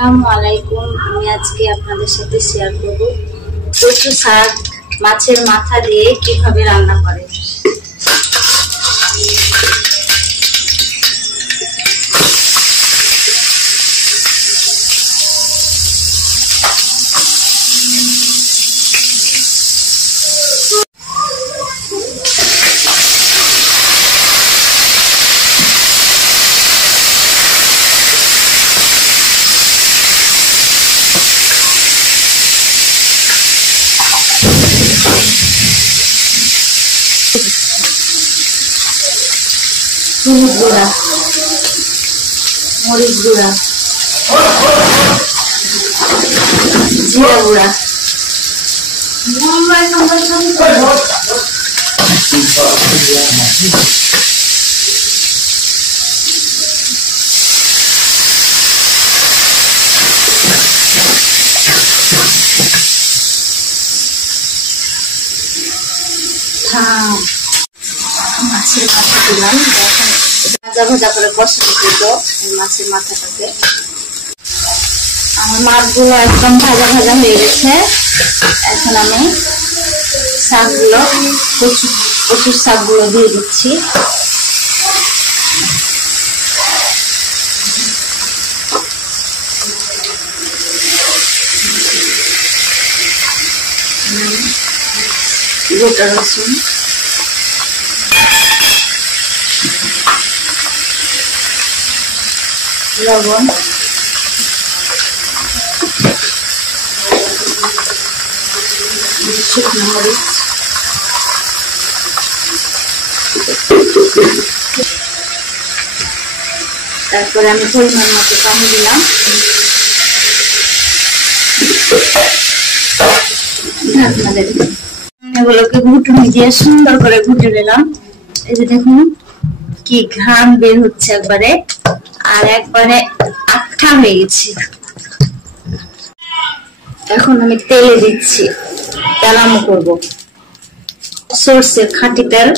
আসসালামু আলাইকুম। আমি আজকে আপনাদের সাথে শেয়ার করব কচু শাক মাছের মাথা দিয়ে কিভাবে রান্না করে। হলুদ গুঁড়া, মরিচ গুঁড়া, জিরা গুঁড়া, মাছের মাথা দিলাম। ভাজা ভাজা করে কষানো দিত মাছের মাথাটাকে। আমার মাছগুলো একদম ভাজা ভাজা হয়ে গেছে। এখন আমি শাকগুলো কচুর শাকগুলো দিয়ে দিচ্ছি। গোটা রসুন, লবণ, শুকনো মরিচ, তারপরে আমি পরিমাণ মতো পানি দিলাম। এগুলোকে ঘুটুনি দিয়ে সুন্দর করে ঘুটে নিলাম। এই যে দেখুন কি ঘাম বের হচ্ছে একবারে, আর একবারে আঠা হয়ে গেছে। এখন আমি তেলে দিচ্ছি, তেলামো করবো। সরষের খাঁটি তেল,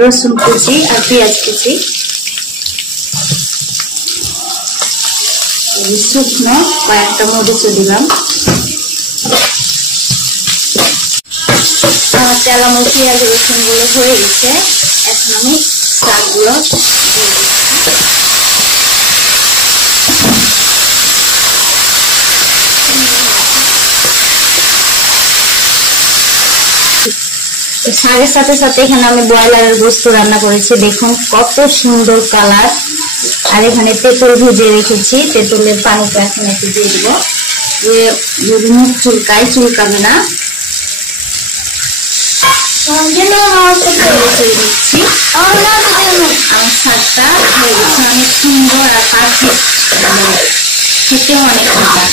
রসুন কুচি আর পেঁয়াজ কুচি, শুকনো কয়েকটা মরিচও দিলাম। আমার তেলামো পেঁয়াজ রসুন গুলো হয়ে গেছে। এখন আমি শাকগুলো দিয়ে দিচ্ছি। শাকের সাথে সাথে এখানে আমি ব্রয়লারের গোশত রান্না করেছি। দেখুন কত সুন্দর কালার। আর এখানে তেঁতুল ভেজে রেখেছি, তেঁতুলের পানিটা এখন একটু দিয়ে দিব। যদি মুখ চুলকাবে না। দিচ্ছি আমার শাকটা হয়ে গেছে অনেক সুন্দর আর পারফেক্ট, খেতে অনেক মজা।